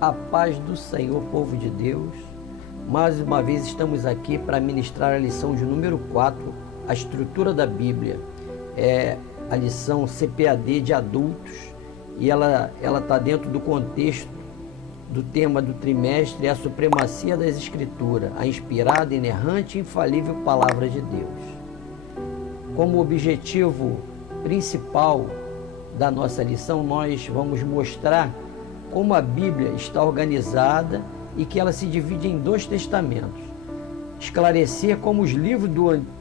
A paz do Senhor, povo de Deus. Mais uma vez estamos aqui para ministrar a lição de número 4, a estrutura da Bíblia. É a lição CPAD de adultos e ela está dentro do contexto do tema do trimestre, a supremacia das Escrituras, a inspirada, inerrante e infalível Palavra de Deus. Como objetivo principal da nossa lição, nós vamos mostrar como a Bíblia está organizada e que ela se divide em 2 testamentos. Esclarecer como os livros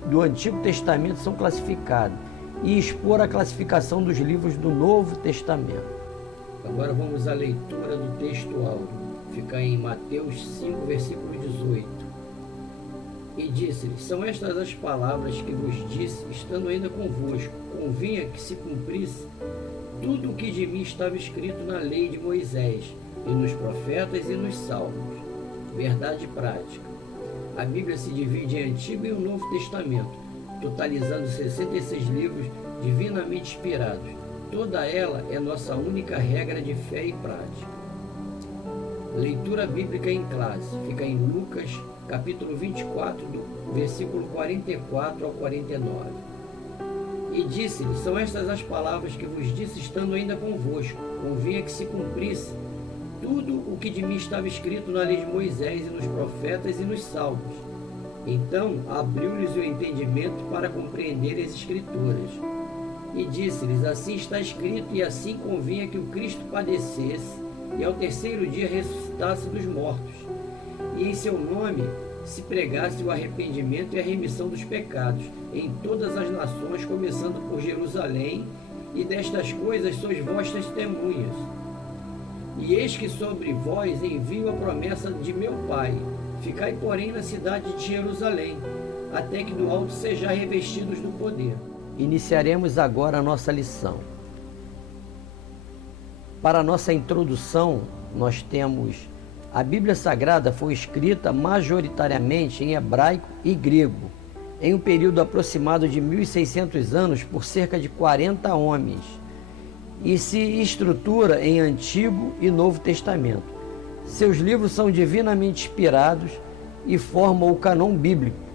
do Antigo Testamento são classificados e expor a classificação dos livros do Novo Testamento. Agora vamos à leitura do texto áureo. Fica em Mateus 5, versículo 18. E disse-lhe: são estas as palavras que vos disse, estando ainda convosco. Convinha que se cumprisse tudo o que de mim estava escrito na lei de Moisés, e nos profetas e nos salmos. Verdade prática. A Bíblia se divide em Antigo e o Novo Testamento, totalizando 66 livros divinamente inspirados. Toda ela é nossa única regra de fé e prática. Leitura bíblica em classe. Fica em Lucas, capítulo 24, do versículo 44 ao 49. E disse-lhe: são estas as palavras que vos disse, estando ainda convosco. Convinha que se cumprisse tudo o que de mim estava escrito na lei de Moisés e nos profetas e nos salmos. Então abriu-lhes o entendimento para compreender as Escrituras. E disse-lhes: assim está escrito, e assim convinha que o Cristo padecesse e ao terceiro dia ressuscitasse dos mortos, e em seu nome se pregasse o arrependimento e a remissão dos pecados em todas as nações, começando por Jerusalém, e destas coisas sois vós testemunhas. E eis que sobre vós envio a promessa de meu Pai. Ficai, porém, na cidade de Jerusalém, até que do alto sejais revestidos do poder. Iniciaremos agora a nossa lição. Para a nossa introdução, nós temos: a Bíblia Sagrada foi escrita majoritariamente em hebraico e grego, em um período aproximado de 1.600 anos por cerca de 40 homens, e se estrutura em Antigo e Novo Testamento. Seus livros são divinamente inspirados e formam o cânon bíblico.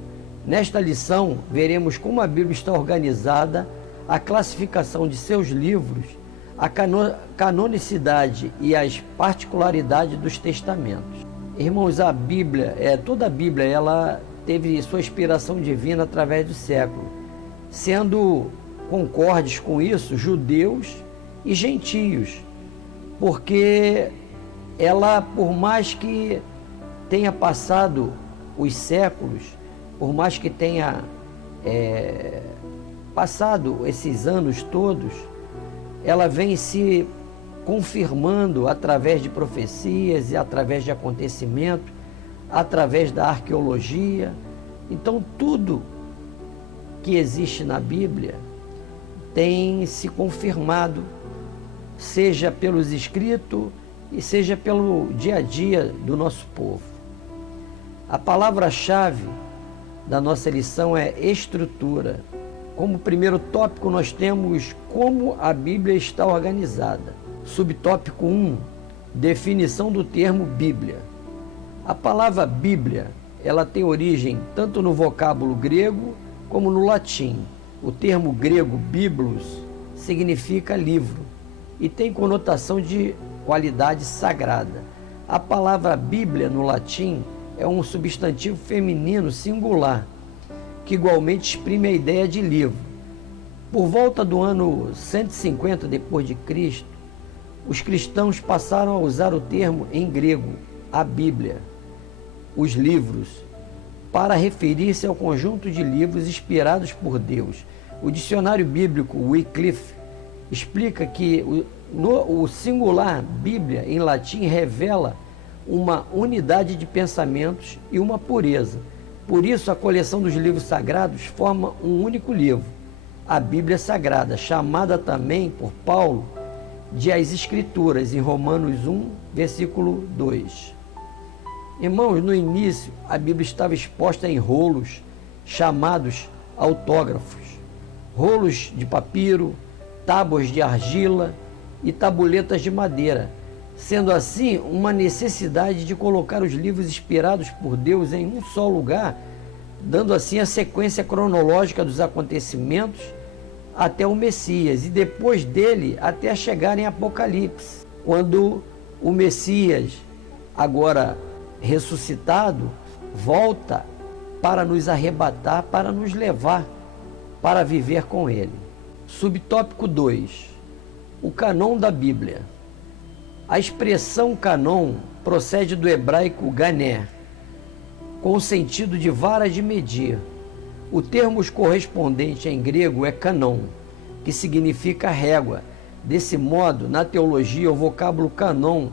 Nesta lição, veremos como a Bíblia está organizada, a classificação de seus livros, a canonicidade e as particularidades dos testamentos. Irmãos, a Bíblia, toda a Bíblia, ela teve sua inspiração divina através do século, sendo concordes com isso judeus e gentios, porque ela, por mais que tenha passado os séculos, por mais que tenha passado esses anos todos, ela vem se confirmando através de profecias e através de acontecimentos, através da arqueologia. Então, tudo que existe na Bíblia tem se confirmado, seja pelos escritos e seja pelo dia a dia do nosso povo. A palavra-chave da nossa lição é estrutura. Como primeiro tópico, nós temos como a Bíblia está organizada. Subtópico 1, definição do termo Bíblia. A palavra Bíblia, ela tem origem tanto no vocábulo grego como no latim. O termo grego biblos significa livro e tem conotação de qualidade sagrada. A palavra Bíblia no latim é um substantivo feminino singular, que igualmente exprime a ideia de livro. Por volta do ano 150 depois de Cristo, os cristãos passaram a usar o termo em grego, a Bíblia, os livros, para referir-se ao conjunto de livros inspirados por Deus. O dicionário bíblico Wycliffe explica que o singular Bíblia em latim revela uma unidade de pensamentos e uma pureza. Por isso, a coleção dos livros sagrados forma um único livro, a Bíblia Sagrada, chamada também por Paulo de as Escrituras, em Romanos 1, versículo 2. Irmãos, no início, a Bíblia estava exposta em rolos chamados autógrafos, rolos de papiro, tábuas de argila e tabuletas de madeira, sendo assim uma necessidade de colocar os livros inspirados por Deus em um só lugar, dando assim a sequência cronológica dos acontecimentos até o Messias, e depois dele até chegar em Apocalipse, quando o Messias, agora ressuscitado, volta para nos arrebatar, para nos levar para viver com ele. Subtópico 2. O cânon da Bíblia. A expressão cânon procede do hebraico gané, com o sentido de vara de medir. O termo correspondente em grego é canon, que significa régua. Desse modo, na teologia, o vocábulo canon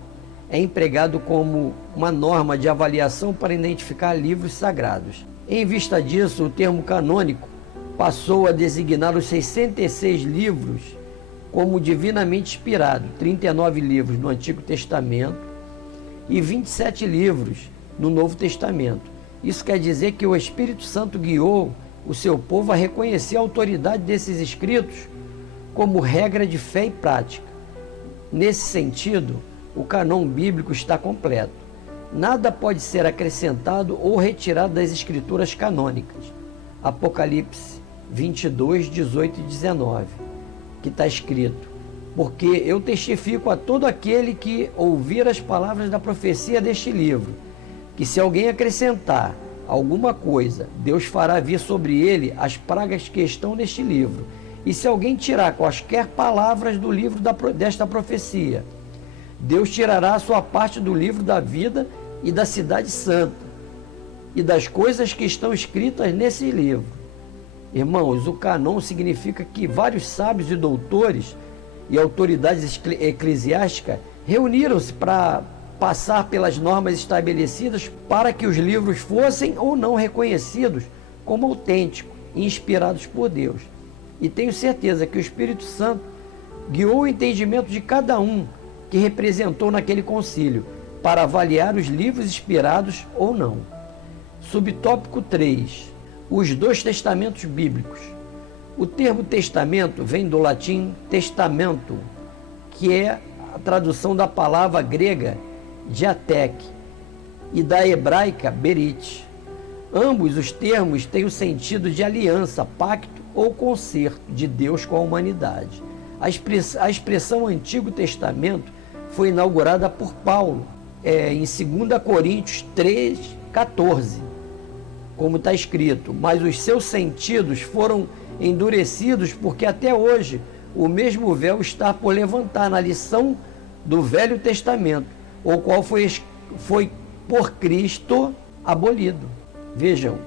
é empregado como uma norma de avaliação para identificar livros sagrados. Em vista disso, o termo canônico passou a designar os 66 livros como divinamente inspirado, 39 livros no Antigo Testamento e 27 livros no Novo Testamento. Isso quer dizer que o Espírito Santo guiou o seu povo a reconhecer a autoridade desses escritos como regra de fé e prática. Nesse sentido, o cânon bíblico está completo. Nada pode ser acrescentado ou retirado das escrituras canônicas. Apocalipse 22, 18 e 19, que está escrito: porque eu testifico a todo aquele que ouvir as palavras da profecia deste livro, que se alguém acrescentar alguma coisa, Deus fará vir sobre ele as pragas que estão neste livro. E se alguém tirar quaisquer palavras do livro desta profecia, Deus tirará a sua parte do livro da vida e da cidade santa, e das coisas que estão escritas nesse livro. Irmãos, o cânon significa que vários sábios e doutores e autoridades eclesiásticas reuniram-se para passar pelas normas estabelecidas para que os livros fossem ou não reconhecidos como autênticos e inspirados por Deus. E tenho certeza que o Espírito Santo guiou o entendimento de cada um que representou naquele concílio para avaliar os livros inspirados ou não. Subtópico 3. Os dois testamentos bíblicos. O termo testamento vem do latim testamento, que é a tradução da palavra grega diatek e da hebraica berit. Ambos os termos têm o sentido de aliança, pacto ou concerto de Deus com a humanidade. A expressão Antigo Testamento foi inaugurada por Paulo em 2 Coríntios 3,14, como está escrito: mas os seus sentidos foram endurecidos, porque até hoje o mesmo véu está por levantar na lição do Velho Testamento, o qual foi por Cristo abolido. Vejam,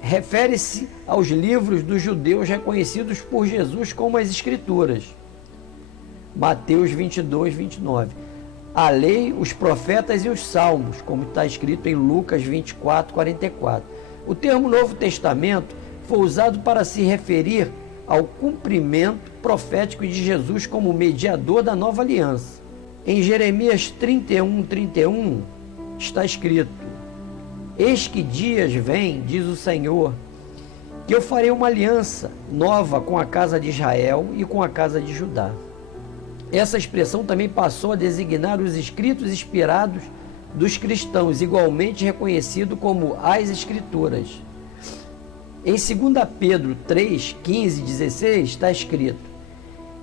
refere-se aos livros dos judeus reconhecidos por Jesus como as Escrituras. Mateus 22, 29. A lei, os profetas e os salmos, como está escrito em Lucas 24, 44. O termo Novo Testamento foi usado para se referir ao cumprimento profético de Jesus como mediador da nova aliança. Em Jeremias 31, 31, está escrito: eis que dias vêm, diz o Senhor, que eu farei uma aliança nova com a casa de Israel e com a casa de Judá. Essa expressão também passou a designar os escritos inspirados dos cristãos, igualmente reconhecido como as Escrituras. Em 2 Pedro 3, 15 e 16 está escrito: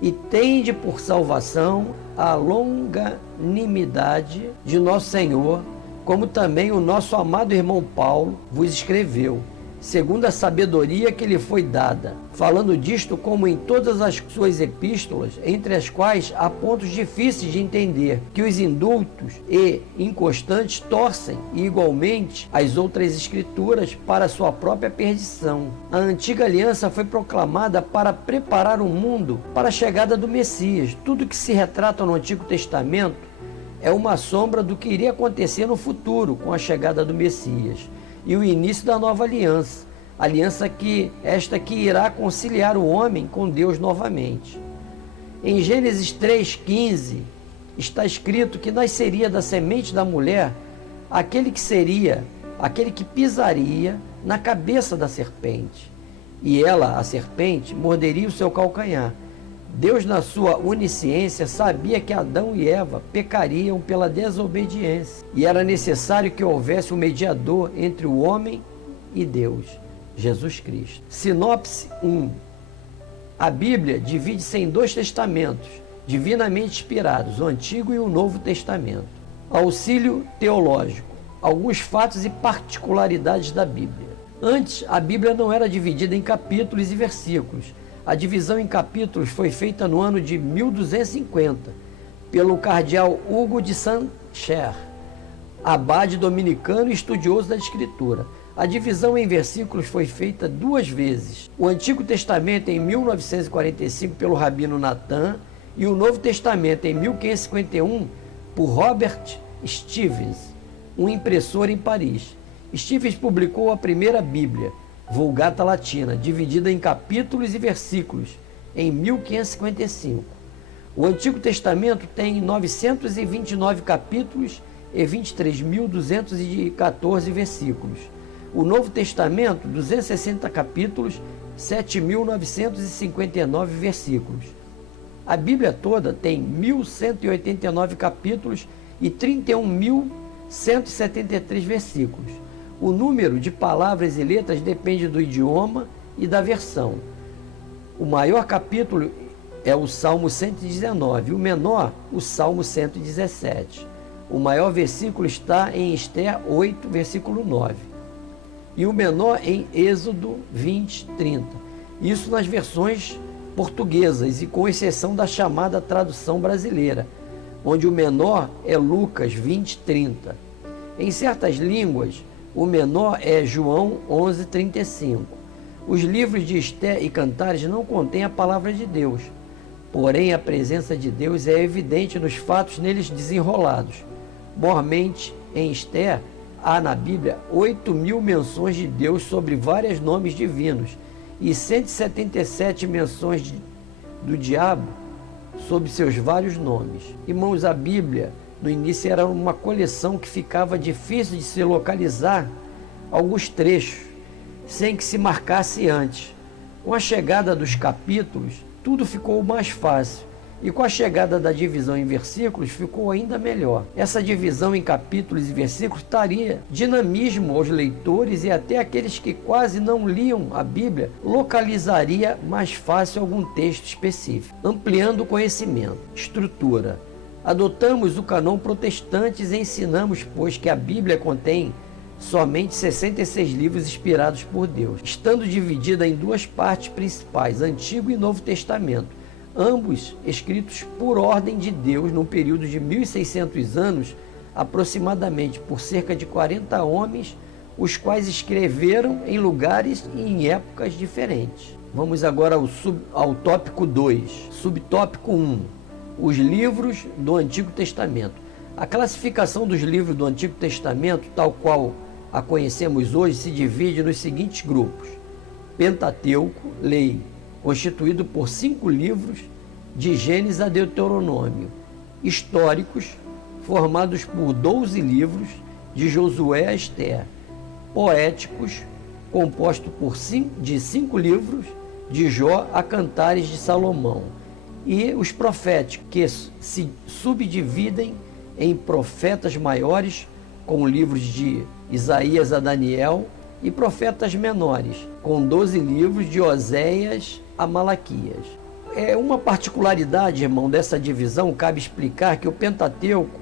e tende por salvação a longanimidade de nosso Senhor, como também o nosso amado irmão Paulo vos escreveu, segundo a sabedoria que lhe foi dada, falando disto como em todas as suas epístolas, entre as quais há pontos difíceis de entender, que os indultos e inconstantes torcem, e igualmente as outras escrituras, para sua própria perdição. A antiga aliança foi proclamada para preparar o mundo para a chegada do Messias. Tudo que se retrata no Antigo Testamento é uma sombra do que iria acontecer no futuro com a chegada do Messias e o início da nova aliança, aliança que irá conciliar o homem com Deus novamente. Em Gênesis 3,15 está escrito que nasceria da semente da mulher aquele que pisaria na cabeça da serpente, e ela, a serpente, morderia o seu calcanhar. Deus, na sua onisciência, sabia que Adão e Eva pecariam pela desobediência e era necessário que houvesse um mediador entre o homem e Deus, Jesus Cristo. Sinopse 1. A Bíblia divide-se em 2 testamentos, divinamente inspirados, o Antigo e o Novo Testamento. Auxílio teológico. Alguns fatos e particularidades da Bíblia. Antes, a Bíblia não era dividida em capítulos e versículos. A divisão em capítulos foi feita no ano de 1250, pelo cardeal Hugo de Saint-Cher, abade dominicano e estudioso da Escritura. A divisão em versículos foi feita 2 vezes. O Antigo Testamento em 1945 pelo rabino Natan e o Novo Testamento em 1551 por Robert Stevens, um impressor em Paris. Stevens publicou a primeira Bíblia, Vulgata Latina, dividida em capítulos e versículos, em 1555. O Antigo Testamento tem 929 capítulos e 23.214 versículos. O Novo Testamento, 260 capítulos, 7.959 versículos. A Bíblia toda tem 1.189 capítulos e 31.173 versículos. O número de palavras e letras depende do idioma e da versão. O maior capítulo é o Salmo 119, o menor, o Salmo 117. O maior versículo está em Esther 8, versículo 9. E o menor em Êxodo 20, 30. Isso nas versões portuguesas e com exceção da chamada tradução brasileira, onde o menor é Lucas 20, 30. Em certas línguas, o menor é João 11, 35. Os livros de Esther e Cantares não contêm a palavra de Deus, porém a presença de Deus é evidente nos fatos neles desenrolados. Mormente, em Esther, há na Bíblia 8.000 menções de Deus sobre vários nomes divinos e 177 menções do diabo sob seus vários nomes. Irmãos, a Bíblia no início era uma coleção que ficava difícil de se localizar alguns trechos, sem que se marcasse antes. Com a chegada dos capítulos, tudo ficou mais fácil. E com a chegada da divisão em versículos, ficou ainda melhor. Essa divisão em capítulos e versículos daria dinamismo aos leitores e até aqueles que quase não liam a Bíblia, localizaria mais fácil algum texto específico, ampliando o conhecimento. Estrutura. Adotamos o cânon protestante e ensinamos, pois, que a Bíblia contém somente 66 livros inspirados por Deus, estando dividida em 2 partes principais, Antigo e Novo Testamento, ambos escritos por ordem de Deus num período de 1.600 anos, aproximadamente por cerca de 40 homens, os quais escreveram em lugares e em épocas diferentes. Vamos agora ao tópico 2, subtópico 1. Os livros do Antigo Testamento. A classificação dos livros do Antigo Testamento, tal qual a conhecemos hoje, se divide nos seguintes grupos: Pentateuco, lei, constituído por 5 livros, de Gênesis a Deuteronômio. Históricos, formados por 12 livros, de Josué a Esther. Poéticos, composto de 5 livros, de Jó a Cantares de Salomão. E os proféticos, que se subdividem em profetas maiores, com livros de Isaías a Daniel, e profetas menores, com 12 livros, de Oséias a Malaquias. Uma particularidade, irmão, dessa divisão, cabe explicar que o Pentateuco,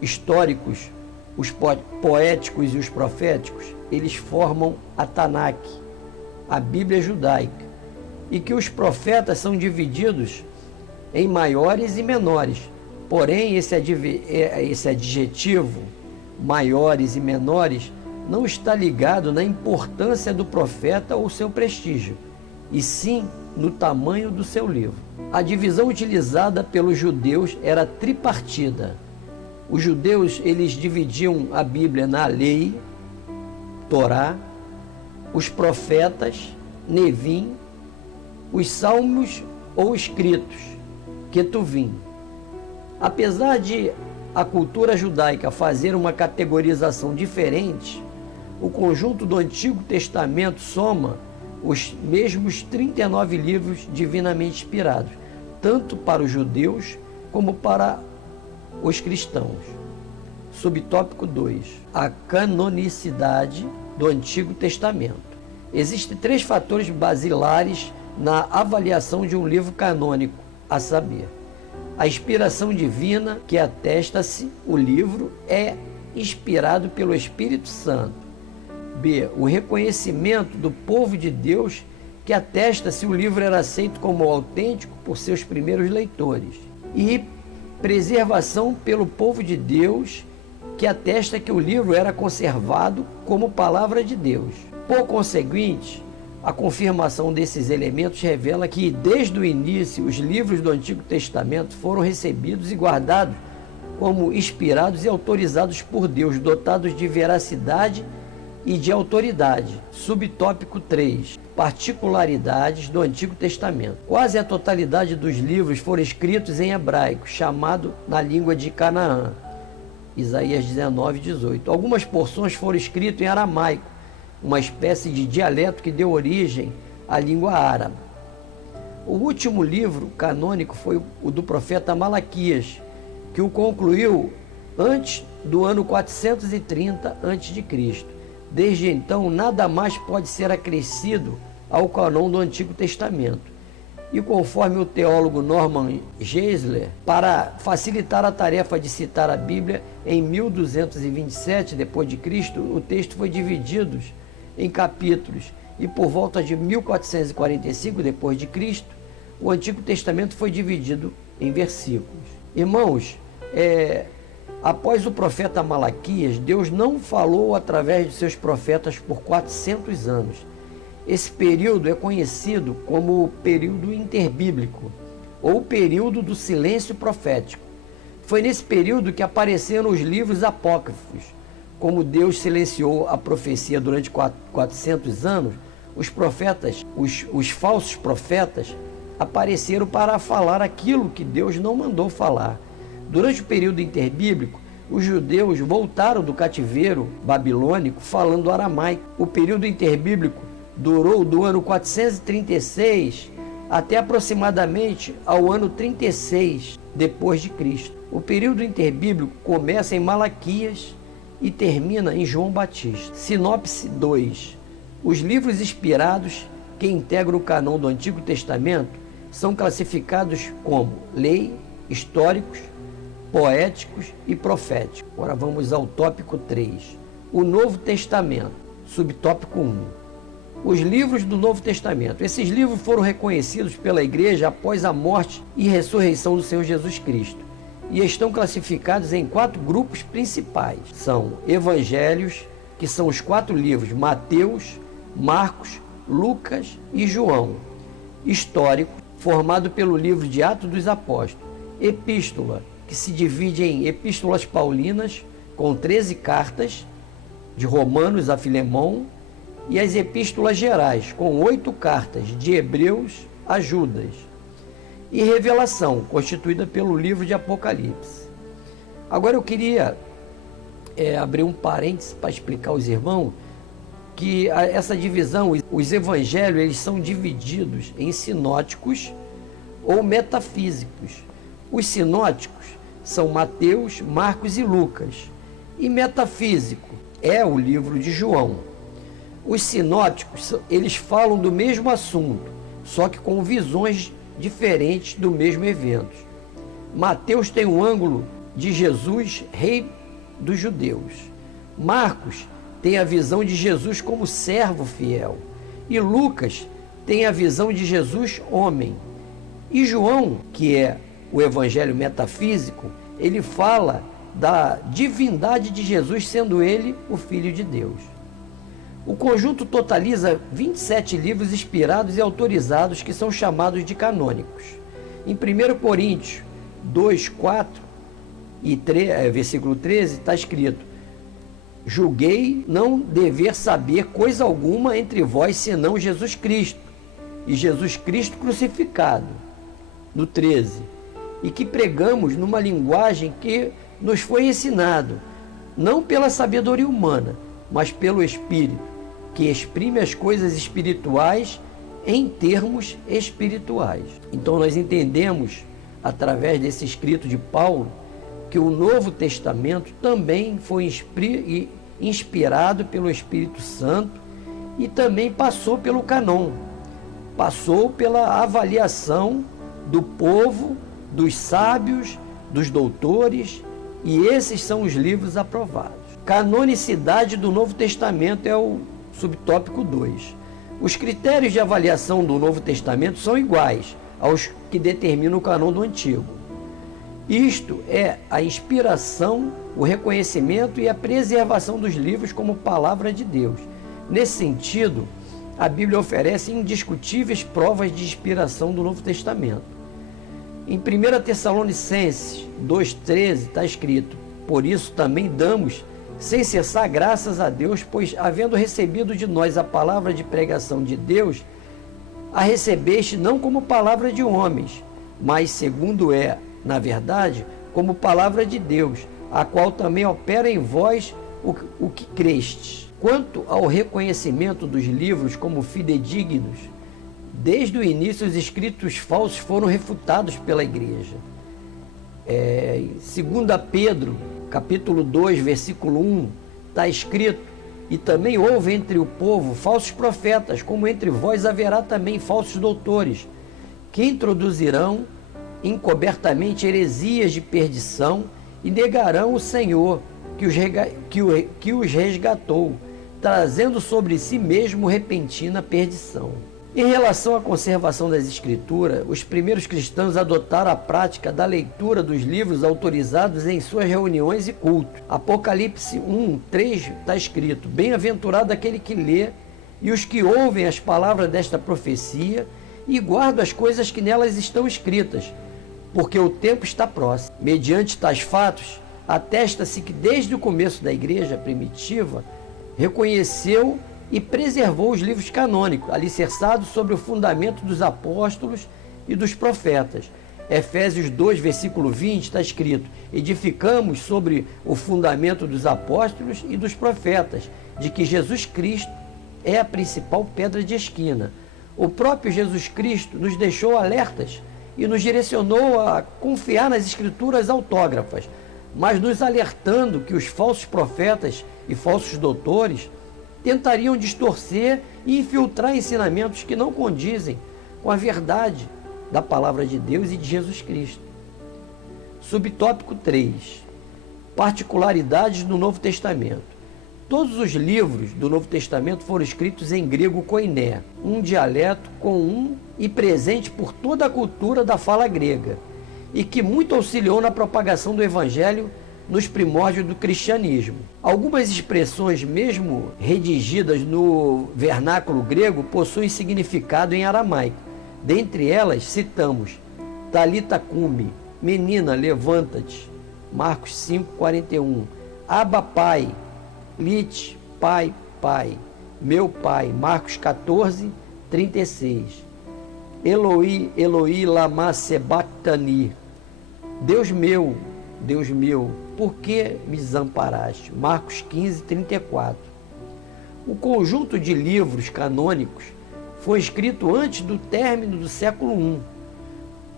históricos, os poéticos e os proféticos, eles formam a Tanakh, a Bíblia judaica, e que os profetas são divididos em maiores e menores. Porém, esse adjetivo, maiores e menores, não está ligado na importância do profeta ou seu prestígio, e sim no tamanho do seu livro. A divisão utilizada pelos judeus era tripartida. Os judeus, eles dividiam a Bíblia na lei, Torá, os profetas, Nevim, os salmos ou escritos, Ketuvim. Apesar de a cultura judaica fazer uma categorização diferente, o conjunto do Antigo Testamento soma os mesmos 39 livros divinamente inspirados. tanto para os judeus como para os cristãos. Subtópico 2. A canonicidade do Antigo Testamento. Existem 3 fatores basilares na avaliação de um livro canônico, a saber, a inspiração divina, que atesta-se o livro é inspirado pelo Espírito Santo. B. O reconhecimento do povo de Deus, que atesta se o livro era aceito como autêntico por seus primeiros leitores. E preservação pelo povo de Deus, que atesta que o livro era conservado como palavra de Deus. Por conseguinte, a confirmação desses elementos revela que, desde o início, os livros do Antigo Testamento foram recebidos e guardados como inspirados e autorizados por Deus, dotados de veracidade e de autoridade. Subtópico 3. Particularidades do Antigo Testamento. Quase a totalidade dos livros foram escritos em hebraico, chamado na língua de Canaã. Isaías 19:18. Algumas porções foram escritas em aramaico, uma espécie de dialeto que deu origem à língua árabe. O último livro canônico foi o do profeta Malaquias, que o concluiu antes do ano 430 a.C. Desde então, nada mais pode ser acrescido ao cânon do Antigo Testamento. E conforme o teólogo Norman Geisler, para facilitar a tarefa de citar a Bíblia, em 1227 d.C., o texto foi dividido em capítulos, e por volta de 1445 d.C., o Antigo Testamento foi dividido em versículos. Irmãos, após o profeta Malaquias, Deus não falou através de seus profetas por 400 anos. Esse período é conhecido como o período interbíblico, ou período do silêncio profético. Foi nesse período que apareceram os livros apócrifos. Como Deus silenciou a profecia durante 400 anos, os profetas, os falsos profetas, apareceram para falar aquilo que Deus não mandou falar. Durante o período interbíblico, os judeus voltaram do cativeiro babilônico falando aramaico. O período interbíblico durou do ano 436 até aproximadamente ao ano 36 depois de Cristo. O período interbíblico começa em Malaquias e termina em João Batista. Sinopse 2. Os livros inspirados que integram o cânon do Antigo Testamento são classificados como lei, históricos, poéticos e proféticos. Agora vamos ao tópico 3. O Novo Testamento. Subtópico 1. Os livros do Novo Testamento. Esses livros foram reconhecidos pela Igreja após a morte e ressurreição do Senhor Jesus Cristo e estão classificados em 4 grupos principais. São Evangelhos, que são os 4 livros: Mateus, Marcos, Lucas e João. Histórico, formado pelo livro de Atos dos Apóstolos. Epístola, que se divide em epístolas paulinas, com 13 cartas, de Romanos a Filemão, e as epístolas gerais, com 8 cartas, de Hebreus a Judas. E Revelação, constituída pelo livro de Apocalipse. Agora eu queria abrir um parênteses para explicar aos irmãos que essa divisão, os evangelhos, eles são divididos em sinóticos ou metafísicos. Os sinóticos são Mateus, Marcos e Lucas. E metafísico é o livro de João. Os sinóticos, eles falam do mesmo assunto, só que com visões diferentes do mesmo evento. Mateus tem o ângulo de Jesus, rei dos judeus. Marcos tem a visão de Jesus como servo fiel. E Lucas tem a visão de Jesus, homem. E João, que é o evangelho metafísico, ele fala da divindade de Jesus, sendo ele o Filho de Deus. O conjunto totaliza 27 livros inspirados e autorizados, que são chamados de canônicos. Em 1 Coríntios 2, 4 e versículo 13, está escrito: julguei não dever saber coisa alguma entre vós, senão Jesus Cristo, e Jesus Cristo crucificado. No 13, e que pregamos numa linguagem que nos foi ensinado, não pela sabedoria humana, mas pelo Espírito, que exprime as coisas espirituais em termos espirituais. Então nós entendemos, através desse escrito de Paulo, que o Novo Testamento também foi inspirado pelo Espírito Santo e também passou pelo cânon, passou pela avaliação do povo, dos sábios, dos doutores, e esses são os livros aprovados. Canonicidade do Novo Testamento é o subtópico 2. Os critérios de avaliação do Novo Testamento são iguais aos que determinam o cânon do Antigo. Isto é a inspiração, o reconhecimento e a preservação dos livros como palavra de Deus. Nesse sentido, a Bíblia oferece indiscutíveis provas de inspiração do Novo Testamento. Em 1 Tessalonicenses 2,13 está escrito: por isso também damos sem cessar graças a Deus, pois havendo recebido de nós a palavra de pregação de Deus, a recebeste não como palavra de homens, mas segundo é, na verdade, como palavra de Deus, a qual também opera em vós o que crestes. Quanto ao reconhecimento dos livros como fidedignos, desde o início os escritos falsos foram refutados pela igreja. Em 2 Pedro, capítulo 2, versículo 1, está escrito: e também houve entre o povo falsos profetas, como entre vós haverá também falsos doutores, que introduzirão encobertamente heresias de perdição e negarão o Senhor que os resgatou, trazendo sobre si mesmo repentina perdição. Em relação à conservação das Escrituras, os primeiros cristãos adotaram a prática da leitura dos livros autorizados em suas reuniões e cultos. Apocalipse 1:3 está escrito: bem-aventurado aquele que lê e os que ouvem as palavras desta profecia e guardam as coisas que nelas estão escritas, porque o tempo está próximo. Mediante tais fatos, atesta-se que desde o começo da igreja primitiva reconheceu e preservou os livros canônicos, alicerçados sobre o fundamento dos apóstolos e dos profetas. Efésios 2, versículo 20, está escrito: edificamos sobre o fundamento dos apóstolos e dos profetas, de que Jesus Cristo é a principal pedra de esquina. O próprio Jesus Cristo nos deixou alertas e nos direcionou a confiar nas escrituras autógrafas, mas nos alertando que os falsos profetas e falsos doutores tentariam distorcer e infiltrar ensinamentos que não condizem com a verdade da palavra de Deus e de Jesus Cristo. Subtópico 3. Particularidades do Novo Testamento. Todos os livros do Novo Testamento foram escritos em grego koiné, um dialeto comum e presente por toda a cultura da fala grega, e que muito auxiliou na propagação do Evangelho nos primórdios do cristianismo. Algumas expressões, mesmo redigidas no vernáculo grego, possuem significado em aramaico. Dentre elas, citamos Talita cumi, menina, levanta-te, Marcos 5:41, Abba, pai, Lit, pai, pai, meu pai, Marcos 14:36, Eloi, Eloi, lama sabachthani, Deus meu, por que me desamparaste? Marcos 15:34. O conjunto de livros canônicos foi escrito antes do término do século I.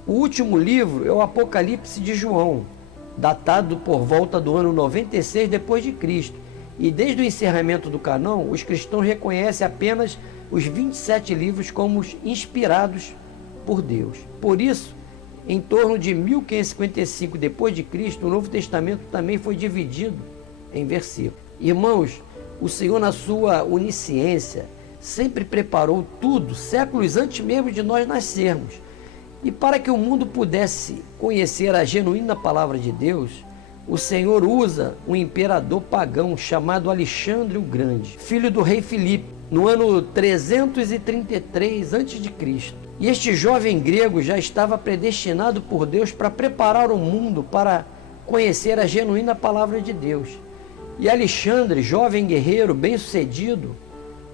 O último livro é o Apocalipse de João, datado por volta do ano 96 d.C., e desde o encerramento do cânon, os cristãos reconhecem apenas os 27 livros como inspirados por Deus. Por isso, em torno de 1555 d.C., o Novo Testamento também foi dividido em versículos. Irmãos, o Senhor, na sua onisciência, sempre preparou tudo, séculos antes mesmo de nós nascermos. E para que o mundo pudesse conhecer a genuína palavra de Deus, o Senhor usa um imperador pagão chamado Alexandre o Grande, filho do rei Filipe, no ano 333 a.C. E este jovem grego já estava predestinado por Deus para preparar o mundo para conhecer a genuína palavra de Deus. E Alexandre, jovem guerreiro, bem-sucedido,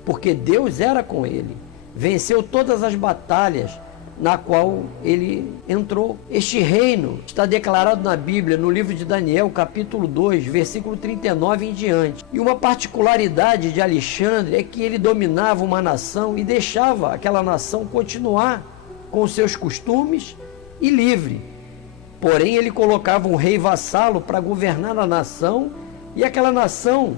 porque Deus era com ele, venceu todas as batalhas, na qual ele entrou. Este reino está declarado na Bíblia, no livro de Daniel, capítulo 2, versículo 39 em diante. E uma particularidade de Alexandre é que ele dominava uma nação e deixava aquela nação continuar com seus costumes e livre. Porém, ele colocava um rei vassalo para governar a nação, e aquela nação,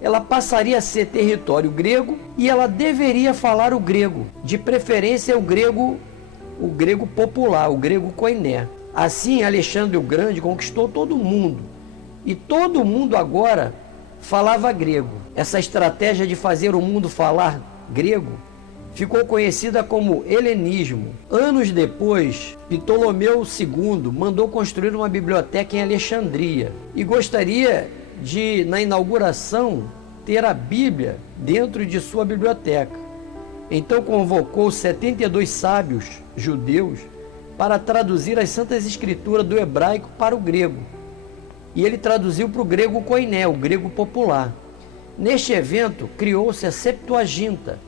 ela passaria a ser território grego e ela deveria falar o grego, de preferência o grego popular, o grego koiné. Assim, Alexandre o Grande conquistou todo mundo, e todo mundo agora falava grego. Essa estratégia de fazer o mundo falar grego ficou conhecida como helenismo. Anos depois, Ptolomeu II mandou construir uma biblioteca em Alexandria e gostaria de, na inauguração, ter a Bíblia dentro de sua biblioteca. Então convocou 72 sábios judeus para traduzir as Santas Escrituras do hebraico para o grego. E ele traduziu para o grego koiné, o grego popular. Neste evento, criou-se a Septuaginta,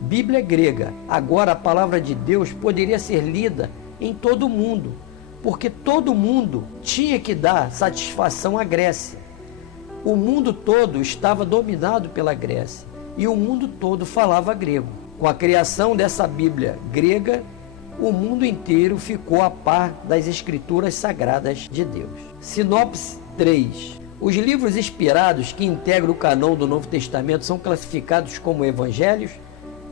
Bíblia grega. Agora a palavra de Deus poderia ser lida em todo o mundo, porque todo mundo tinha que dar satisfação à Grécia. O mundo todo estava dominado pela Grécia e o mundo todo falava grego. Com a criação dessa Bíblia grega, o mundo inteiro ficou a par das Escrituras Sagradas de Deus. Sinopse 3. Os livros inspirados que integram o cânon do Novo Testamento são classificados como evangelhos,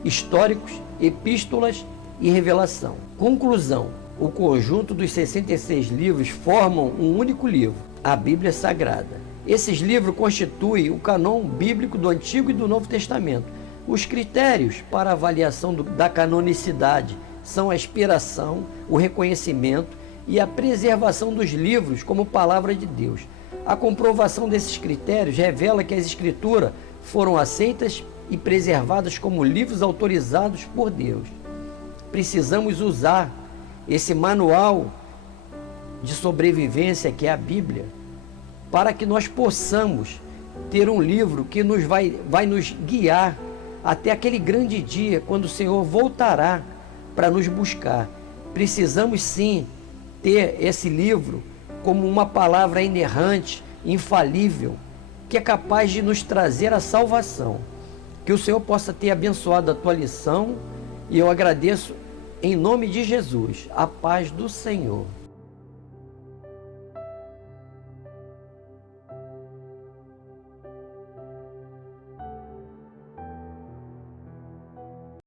históricos, epístolas e revelação. Conclusão: o conjunto dos 66 livros formam um único livro, a Bíblia Sagrada. Esses livros constituem o cânon bíblico do Antigo e do Novo Testamento. Os critérios para avaliação da canonicidade são a inspiração, o reconhecimento e a preservação dos livros como palavra de Deus. A comprovação desses critérios revela que as Escrituras foram aceitas e preservadas como livros autorizados por Deus. Precisamos usar esse manual de sobrevivência que é a Bíblia, para que nós possamos ter um livro que vai nos guiar até aquele grande dia, quando o Senhor voltará para nos buscar. Precisamos sim ter esse livro como uma palavra inerrante, infalível, que é capaz de nos trazer a salvação. Que o Senhor possa ter abençoado a tua lição, e eu agradeço em nome de Jesus. A paz do Senhor.